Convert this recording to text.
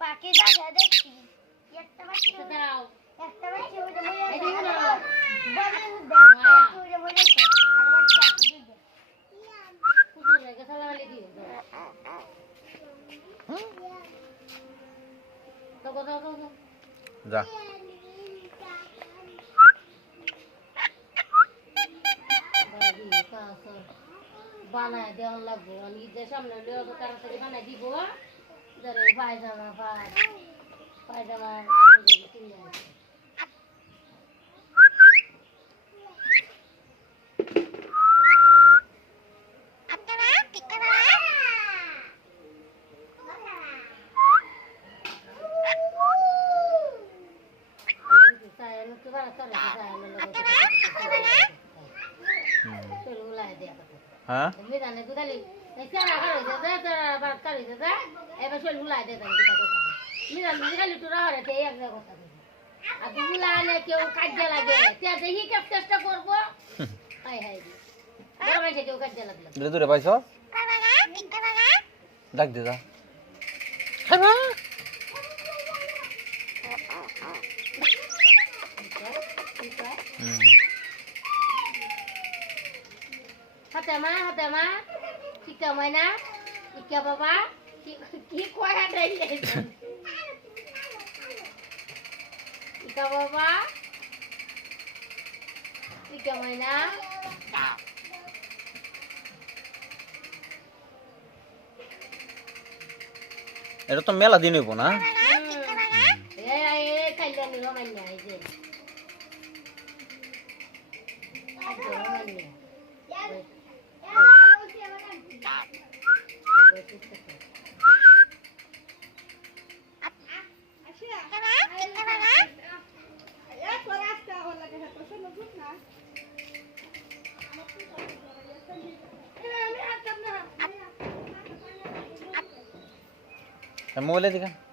পাখি দেখা দেখছি একটা বাচ্চা দাও একটা বাচ্চা ওটা বলে এই দিও না বলে ওটা বলে আর বাচ্চা দিও কুকুর রেখে সালা বলে দিও তো যা বানায় দেওয়ার লাগবে ঈদের সামনে তাড়াতাড়ি বানাই দিব ধরে পায়জামা পায়জামা কিনে হ্যাঁ মিদানে দুদালি সেরা খাইছে সেরা বাত খাইছে যা এবার শোল হুলাই দে তাই কথা কথা মিদান দুদালি তোরা হরে এই এক কথা আর হুলালে কেউ কাজে লাগে তে দেখি কি চেষ্টা করব হাই হাই বড় মাইছে কেউ কাজে লাগলো দূরে দূরে পাইছো ডাক দে যা খাবা Hati ma, kita mana? Kita bapa, kita kuat ada ini. Kita bapa, kita mana? এটা তো মেলা দিন হইব না খাইলে নিল মাইনা এই যে মোবাইলে দেখা